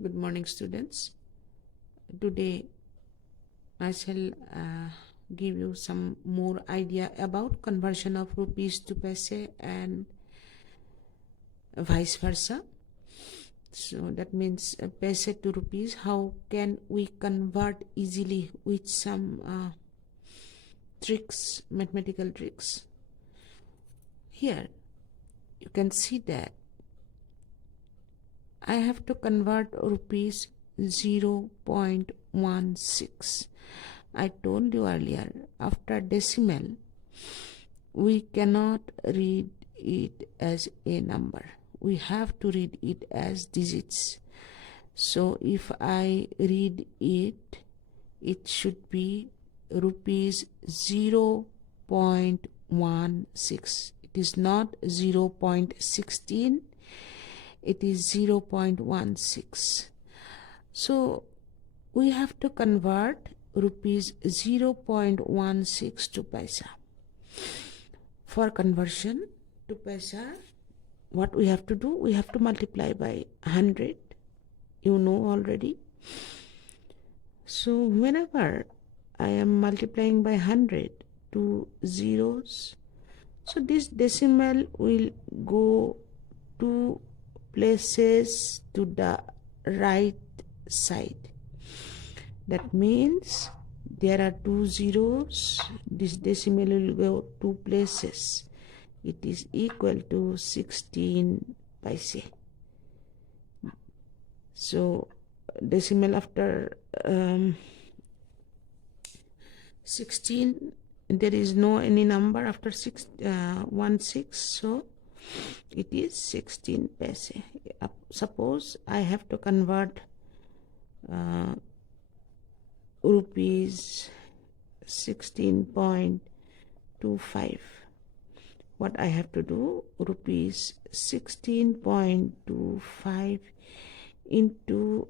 Good morning, students. Today I shall give you some more idea about conversion of rupees to paise and vice versa. So that means paise to rupees. How can we convert easily with some tricks, mathematical tricks? Here you can see that I have to convert rupees 0.16. I told you earlier, after decimal, we cannot read it as a number. We have to read it as digits. So if I read it, it should be rupees 0.16. It is not 0.16. It is 0.16. So we have to convert rupees 0.16 to paisa. For conversion to paisa, what we have to do? We have to multiply by 100. You know already. So whenever I am multiplying by 100 to zeros, so this decimal will go 2 places to the right side. That means there are 2 zeros. This decimal will go 2 places. It is equal to 16 paise. So decimal after 16, there is no any number after 16, so it is 16 paise. Suppose I have to convert rupees 16.25. What I have to do? Rupees 16.25 into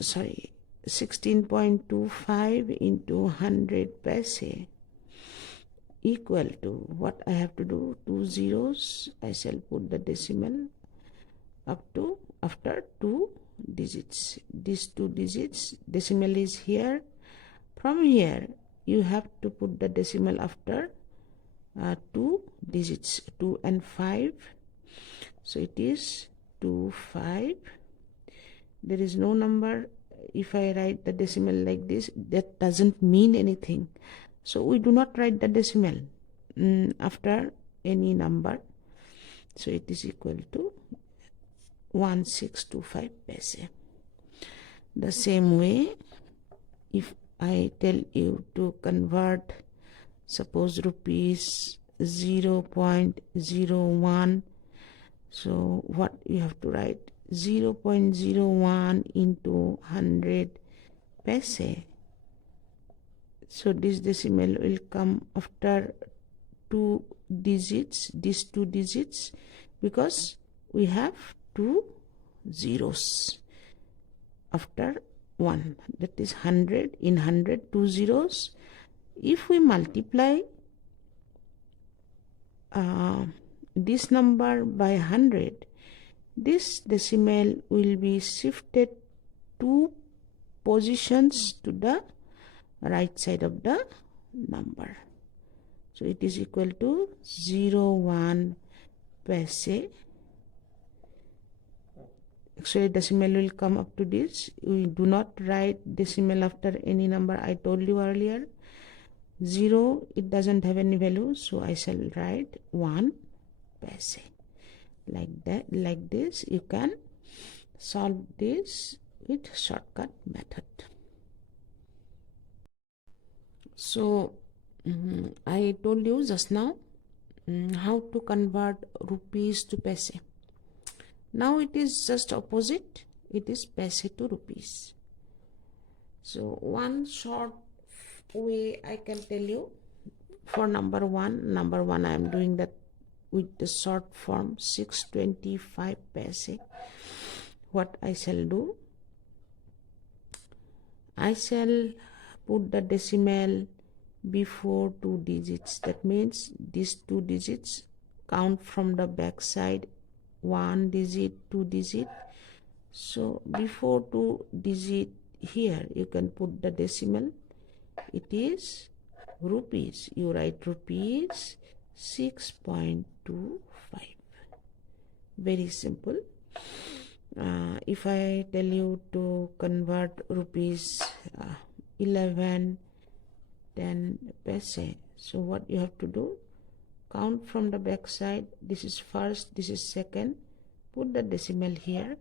16.25 into 100 paise equal to what I have to do? 2 zeros. I shall put the decimal up to after 2 digits. These 2 digits, decimal is here. From here you have to put the decimal after 2 digits, 2 and 5. So it is 2, 5. There is no number. If I write the decimal like this, that doesn't mean anything. So we do not write the decimal after any number. So it is equal to 1625 paise. The same way, if I tell you to convert, suppose rupees 0.01, so what you have to write? 0.01 into 100 paise. So this decimal will come after 2 digits, these 2 digits, because we have 2 zeros after 1, that is 100. In 100, 2 zeros. If we multiply this number by 100, this decimal will be shifted 2 positions to the right side of the number. So it is equal to 0.1 paise. Actually decimal will come up to this. We do not write decimal after any number. I told you earlier, 0, it doesn't have any value, so I shall write 1 paise. Like that, like this you can solve this with shortcut method. So I told you just now how to convert rupees to paise. Now it is just opposite. It is paise to rupees. So one short way I can tell you, for number one I am doing that with the short form 625 paise. What I shall do? I shall put the decimal before 2 digits. That means these 2 digits count from the back side, 1 digit, 2 digit, So before 2 digit here you can put the decimal. It is rupees. You write rupees 6.25. Very simple. If I tell you to convert rupees 11 10 paise, so what you have to do, count from the back side. This is first, this is second. Put the decimal here.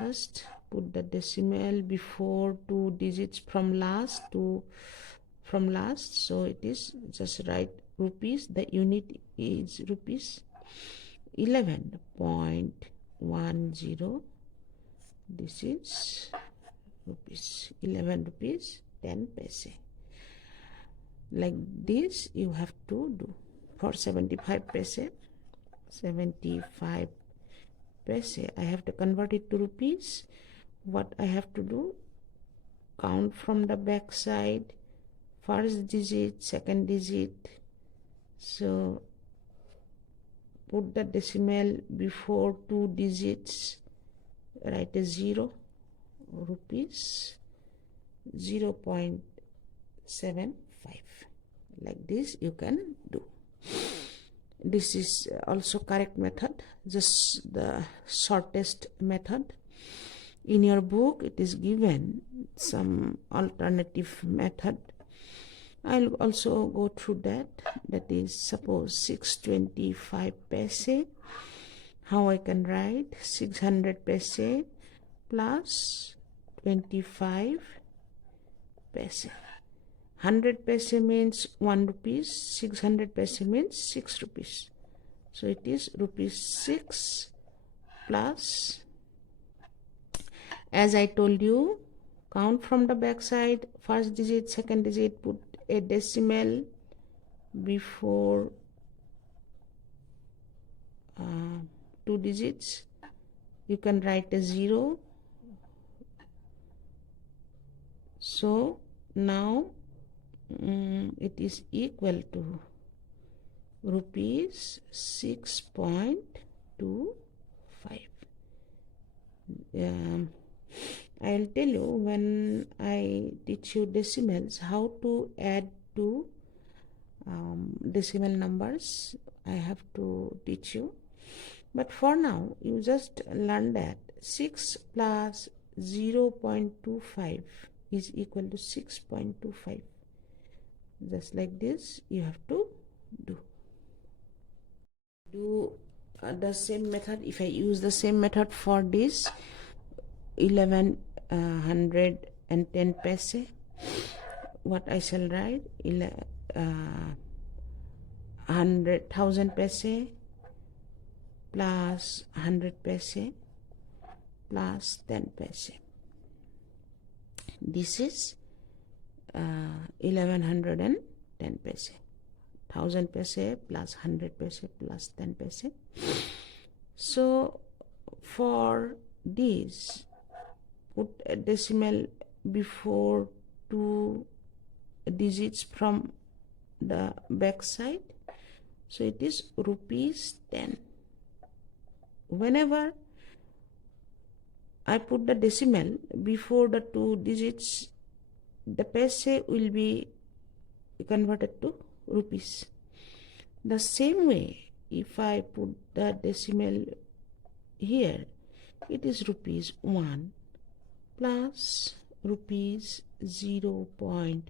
Just put the decimal before 2 digits from last to from last. So it is just write rupees. The unit is rupees 11.10. This is rupees 11 rupees 10 paise. Like this you have to do for 75 paise. 75 paise I have to convert it to rupees. What I have to do, count from the back side, first digit, second digit. So put the decimal before 2 digits, write a 0, rupees 0.75. Like this you can do. This is also correct method, just the shortest method. In your book it is given some alternative method. I'll also go through that. That is, suppose 625 paise. How I can write 600 paise plus 25 paise. 100 paise means 1 rupees, 600 paise means 6 rupees. So it is rupees 6 plus, as I told you, count from the back side, first digit, second digit, put a decimal before 2 digits. You can write a 0. So now it is equal to rupees 6.25. I'll tell you when I teach you decimals how to add two decimal numbers. I have to teach you, but for now you just learn that 6 plus 0.25 is equal to 6.25. Just like this you have to do the same method. If I use the same method for this 1110 paise, what I shall write, 100,000 paise plus 100 paise plus 10 paise. This is 1110 paise. 1000 paise plus 100 paise plus 10 paise. So for this, put a decimal before 2 digits from the back side. So it is rupees 10. Whenever I put the decimal before the 2 digits, the paise will be converted to rupees. The same way, if I put the decimal here, it is rupees 1 plus rupees 0.10.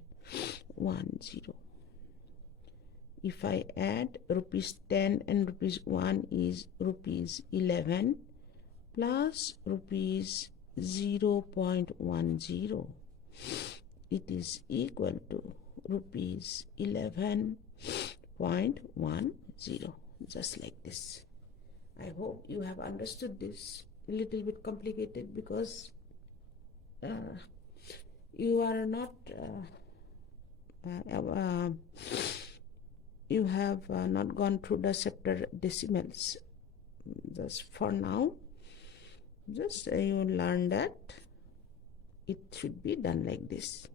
If I add rupees 10 and rupees 1 is rupees 11 plus rupees 0.10. It is equal to rupees 11.10. Just like this. I hope you have understood this. A little bit complicated because you are not you have not gone through the chapter decimals. Just for now, just you learn that it should be done like this.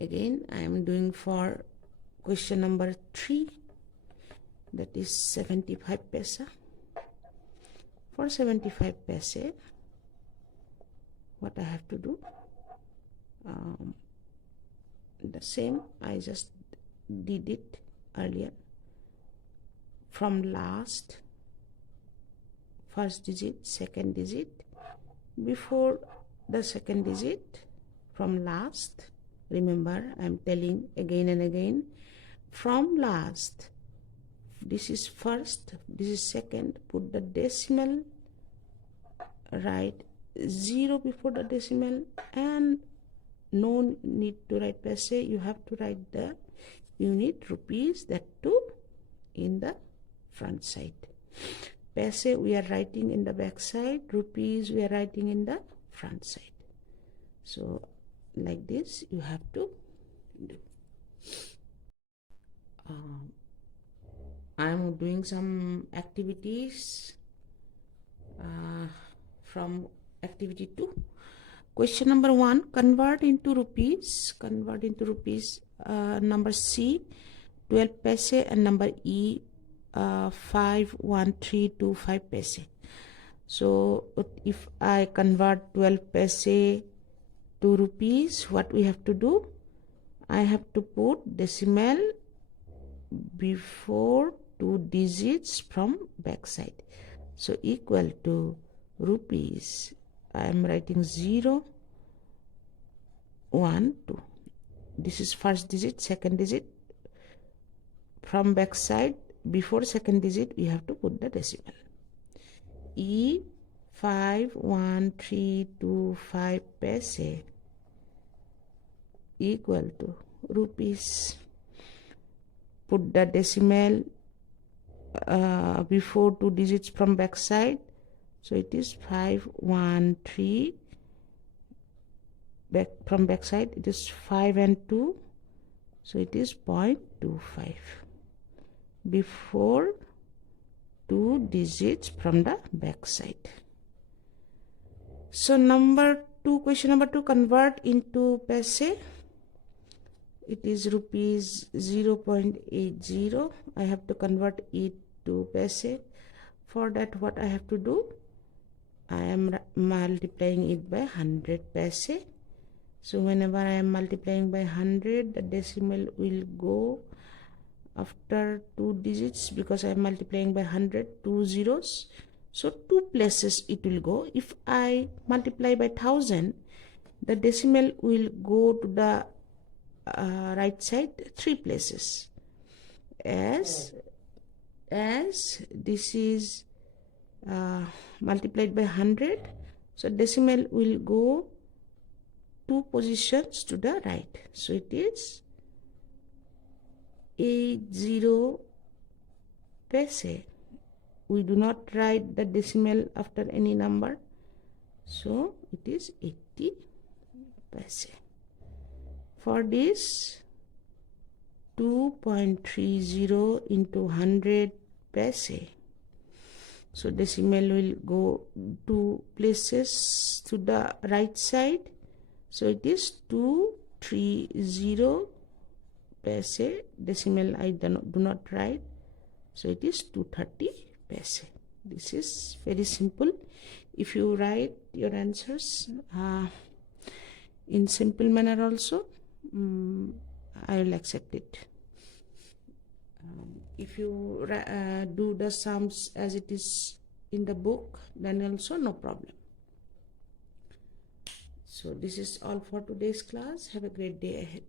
Again, I am doing for question number 3, that is 75 paise. For 75 paise, what I have to do, the same I just did it earlier. From last, first digit, second digit, before the second digit, from last, remember I am telling again and again, from last, this is first, this is second, put the decimal, write 0 before the decimal, and no need to write paise, you have to write the unit rupees, that too in the front side. Paise we are writing in the back side, rupees we are writing in the front side. So like this you have to do. I am doing some activities from activity 2. Question number 1, convert into rupees. Number C 12 paise and number E 51325 paise. So if I convert 12 paise to rupees, what we have to do, I have to put decimal before 2 digits from backside. So equal to rupees, I am writing 0 1 2. This is first digit, second digit, from backside before second digit we have to put the decimal. E 51325 paise equal to rupees. Put the decimal before 2 digits from backside, so it is 513. Back from backside it is 5 and 2, so it is 0.25 before 2 digits from the backside. So number 2, question number 2, convert into paise. It is rupees 0.80. I have to convert it to paise. For that, what I have to do, I am multiplying it by 100 paise. So whenever I am multiplying by 100, the decimal will go after 2 digits, because I am multiplying by 100, 2 zeros. So 2 places it will go. If I multiply by 1000, the decimal will go to the right side 3 places. As this is multiplied by 100, so decimal will go 2 positions to the right. So it is 80 paise. We do not write the decimal after any number, so it is 80 paise. For this, 2.30 into 100 paise. So decimal will go 2 places to the right side. So it is 230 paise. Decimal I do not write. So it is 230 paise. This is very simple. If you write your answers in simple manner also, I will accept it. If you do the sums as it is in the book, then also no problem. So this is all for today's class. Have a great day ahead.